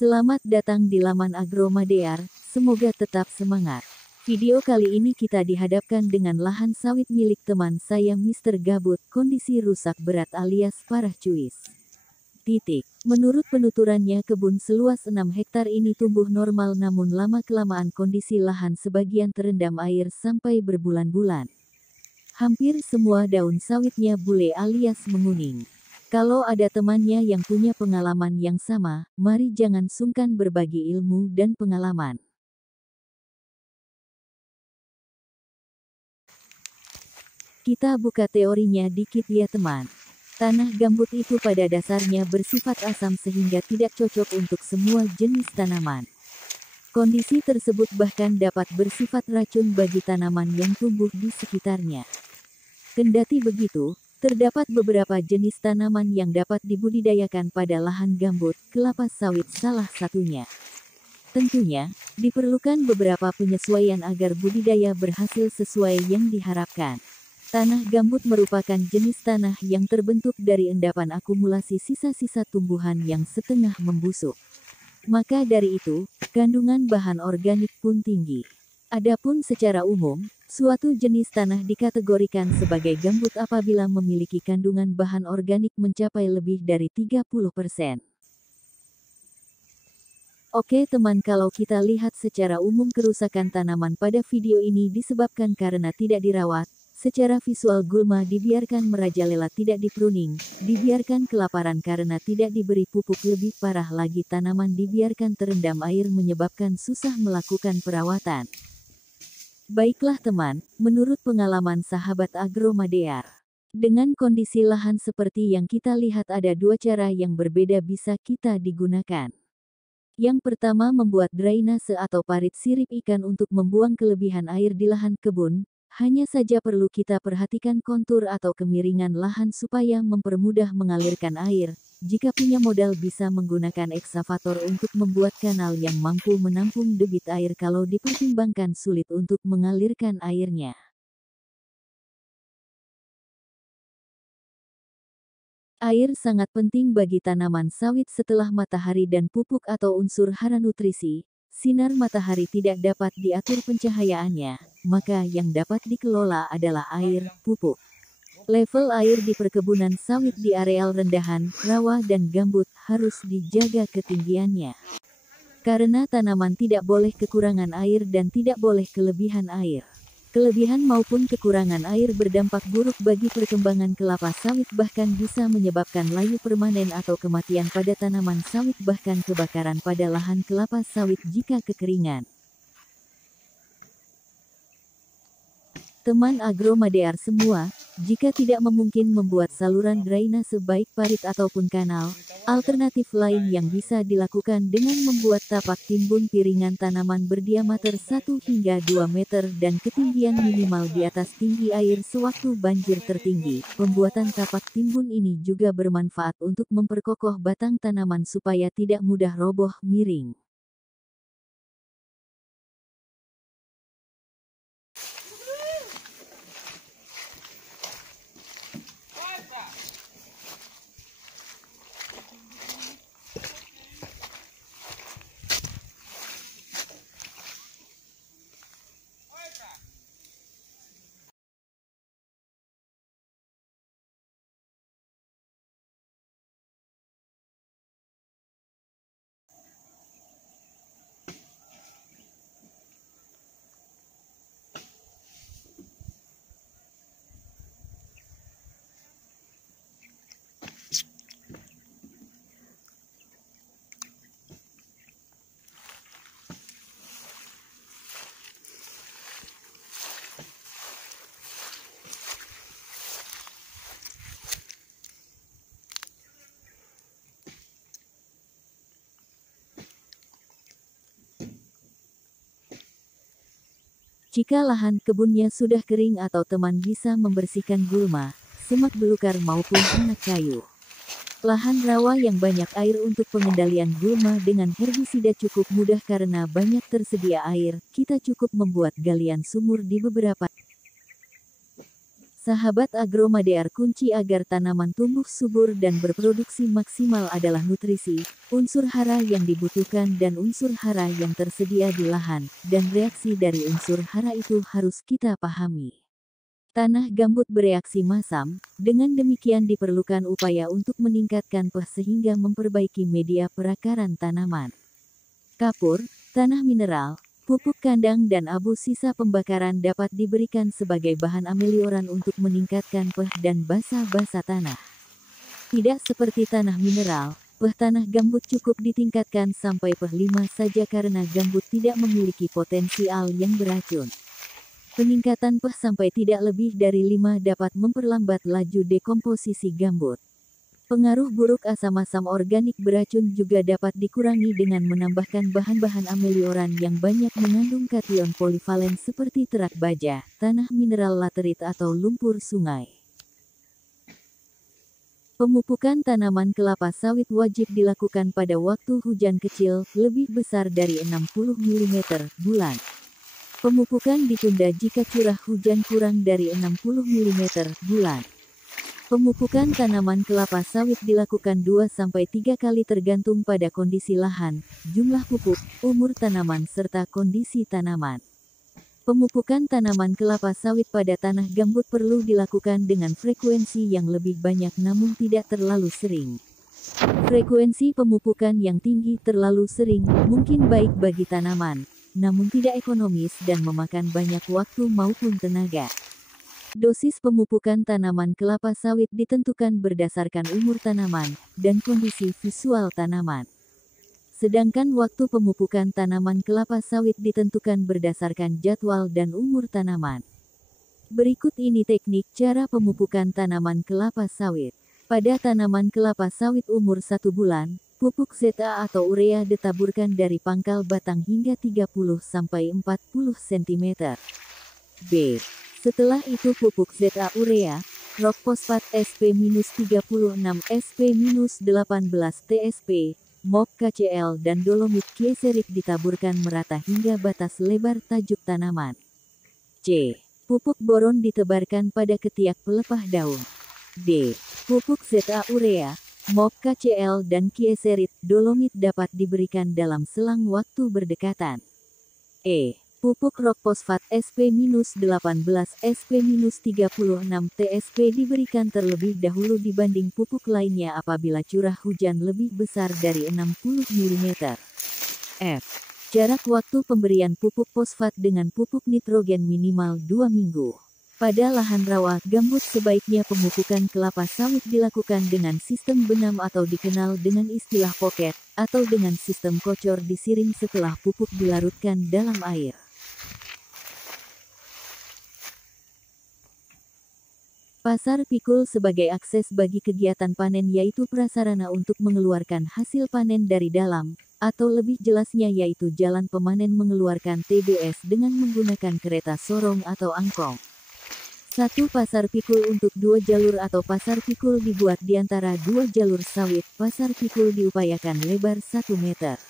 Selamat datang di laman Agromadear, semoga tetap semangat. Video kali ini kita dihadapkan dengan lahan sawit milik teman saya Mr. Gabut, kondisi rusak berat alias parah cuis. Menurut penuturannya kebun seluas 6 hektar ini tumbuh normal namun lama-kelamaan kondisi lahan sebagian terendam air sampai berbulan-bulan. Hampir semua daun sawitnya bule alias menguning. Kalau ada temannya yang punya pengalaman yang sama, mari jangan sungkan berbagi ilmu dan pengalaman. Kita buka teorinya dikit ya teman. Tanah gambut itu pada dasarnya bersifat asam sehingga tidak cocok untuk semua jenis tanaman. Kondisi tersebut bahkan dapat bersifat racun bagi tanaman yang tumbuh di sekitarnya. Kendati begitu, terdapat beberapa jenis tanaman yang dapat dibudidayakan pada lahan gambut, kelapa sawit salah satunya. Tentunya, diperlukan beberapa penyesuaian agar budidaya berhasil sesuai yang diharapkan. Tanah gambut merupakan jenis tanah yang terbentuk dari endapan akumulasi sisa-sisa tumbuhan yang setengah membusuk. Maka dari itu, kandungan bahan organik pun tinggi. Adapun secara umum, suatu jenis tanah dikategorikan sebagai gambut apabila memiliki kandungan bahan organik mencapai lebih dari 30%. Oke teman, kalau kita lihat secara umum kerusakan tanaman pada video ini disebabkan karena tidak dirawat. Secara visual gulma dibiarkan merajalela tidak dipruning, dibiarkan kelaparan karena tidak diberi pupuk, lebih parah lagi tanaman dibiarkan terendam air menyebabkan susah melakukan perawatan. Baiklah teman, menurut pengalaman sahabat Agromadear, dengan kondisi lahan seperti yang kita lihat ada dua cara yang berbeda bisa kita digunakan. Yang pertama membuat drainase atau parit sirip ikan untuk membuang kelebihan air di lahan kebun. Hanya saja perlu kita perhatikan kontur atau kemiringan lahan supaya mempermudah mengalirkan air. Jika punya modal bisa menggunakan eksavator untuk membuat kanal yang mampu menampung debit air kalau dipertimbangkan sulit untuk mengalirkan airnya. Air sangat penting bagi tanaman sawit setelah matahari dan pupuk atau unsur hara nutrisi. Sinar matahari tidak dapat diatur pencahayaannya, maka yang dapat dikelola adalah air, pupuk. Level air di perkebunan sawit di areal rendahan, rawa dan gambut harus dijaga ketinggiannya. Karena tanaman tidak boleh kekurangan air dan tidak boleh kelebihan air. Kelebihan maupun kekurangan air berdampak buruk bagi perkembangan kelapa sawit, bahkan bisa menyebabkan layu permanen atau kematian pada tanaman sawit, bahkan kebakaran pada lahan kelapa sawit jika kekeringan. Teman Agromadear semua, jika tidak memungkinkan membuat saluran drainase baik parit ataupun kanal, alternatif lain yang bisa dilakukan dengan membuat tapak timbun piringan tanaman berdiameter 1 hingga 2 meter dan ketinggian minimal di atas tinggi air sewaktu banjir tertinggi. Pembuatan tapak timbun ini juga bermanfaat untuk memperkokoh batang tanaman supaya tidak mudah roboh miring. Jika lahan kebunnya sudah kering atau teman bisa membersihkan gulma, semak belukar maupun anak kayu. Lahan rawa yang banyak air untuk pengendalian gulma dengan herbisida cukup mudah karena banyak tersedia air. Kita cukup membuat galian sumur di beberapa Sahabat Agromadear, kunci agar tanaman tumbuh subur dan berproduksi maksimal adalah nutrisi, unsur hara yang dibutuhkan dan unsur hara yang tersedia di lahan, dan reaksi dari unsur hara itu harus kita pahami. Tanah gambut bereaksi masam, dengan demikian diperlukan upaya untuk meningkatkan pH sehingga memperbaiki media perakaran tanaman. Kapur, tanah mineral, pupuk kandang dan abu sisa pembakaran dapat diberikan sebagai bahan amelioran untuk meningkatkan pH dan basa-basa tanah. Tidak seperti tanah mineral, pH tanah gambut cukup ditingkatkan sampai pH 5 saja karena gambut tidak memiliki potensial yang beracun. Peningkatan pH sampai tidak lebih dari 5 dapat memperlambat laju dekomposisi gambut. Pengaruh buruk asam-asam organik beracun juga dapat dikurangi dengan menambahkan bahan-bahan amelioran yang banyak mengandung kation polivalen seperti terak baja, tanah mineral laterit atau lumpur sungai. Pemupukan tanaman kelapa sawit wajib dilakukan pada waktu hujan kecil, lebih besar dari 60 mm bulan. Pemupukan ditunda jika curah hujan kurang dari 60 mm bulan. Pemupukan tanaman kelapa sawit dilakukan 2-3 kali tergantung pada kondisi lahan, jumlah pupuk, umur tanaman serta kondisi tanaman. Pemupukan tanaman kelapa sawit pada tanah gambut perlu dilakukan dengan frekuensi yang lebih banyak namun tidak terlalu sering. Frekuensi pemupukan yang tinggi terlalu sering mungkin baik bagi tanaman, namun tidak ekonomis dan memakan banyak waktu maupun tenaga. Dosis pemupukan tanaman kelapa sawit ditentukan berdasarkan umur tanaman dan kondisi visual tanaman. Sedangkan waktu pemupukan tanaman kelapa sawit ditentukan berdasarkan jadwal dan umur tanaman. Berikut ini teknik cara pemupukan tanaman kelapa sawit. Pada tanaman kelapa sawit umur 1 bulan, pupuk ZA atau urea ditaburkan dari pangkal batang hingga 30-40 cm. B. Setelah itu pupuk ZA urea, rock fosfat SP-36, SP-18 TSP, MOP KCl dan dolomit kieserik ditaburkan merata hingga batas lebar tajuk tanaman. C. Pupuk boron ditebarkan pada ketiak pelepah daun. D. Pupuk ZA urea, MOP KCl dan kieserit dolomit dapat diberikan dalam selang waktu berdekatan. E. Pupuk rock fosfat SP-18, SP-36 TSP diberikan terlebih dahulu dibanding pupuk lainnya apabila curah hujan lebih besar dari 60 mm. F. Jarak waktu pemberian pupuk fosfat dengan pupuk nitrogen minimal 2 minggu. Pada lahan rawa gambut sebaiknya pemupukan kelapa sawit dilakukan dengan sistem benam atau dikenal dengan istilah pocket, atau dengan sistem kocor disiring setelah pupuk dilarutkan dalam air. Pasar pikul sebagai akses bagi kegiatan panen yaitu prasarana untuk mengeluarkan hasil panen dari dalam, atau lebih jelasnya yaitu jalan pemanen mengeluarkan TBS dengan menggunakan kereta sorong atau angkong. Satu pasar pikul untuk 2 jalur atau pasar pikul dibuat di antara 2 jalur sawit. Pasar pikul diupayakan lebar 1 meter.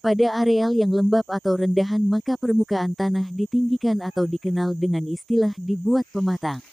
Pada areal yang lembab atau rendahan maka permukaan tanah ditinggikan atau dikenal dengan istilah dibuat pematang.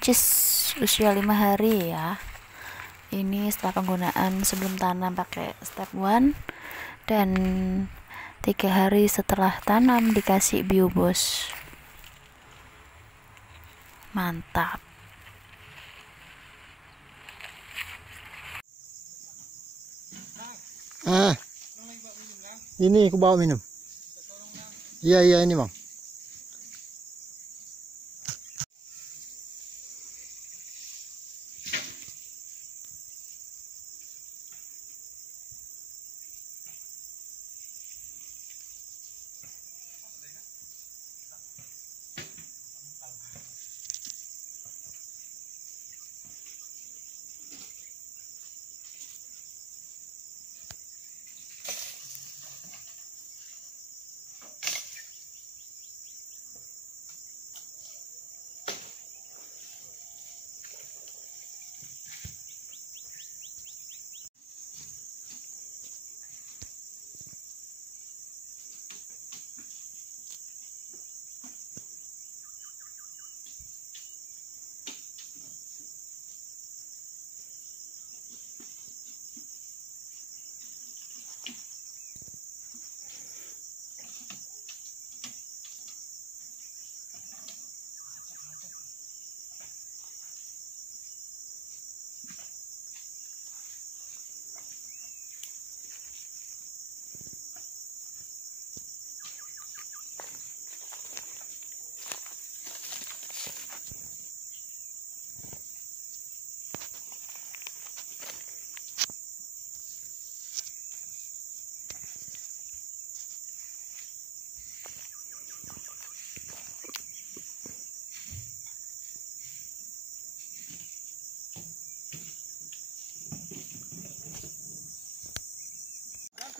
buncis usia 5 hari ya. Ini setelah penggunaan sebelum tanam pakai step 1 dan 3 hari setelah tanam dikasih biobos. Mantap. Ini aku bawa minum. Iya ini bang.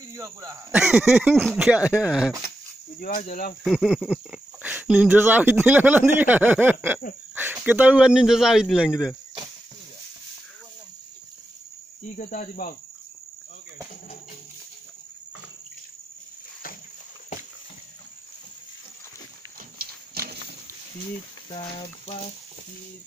Video aku lah. Enggak ya. Video aja lang. Ninja sawit bilang nanti. Ketahuan ninja sawit bilang gitu. 3 tadi bang. Oke. Kita pasti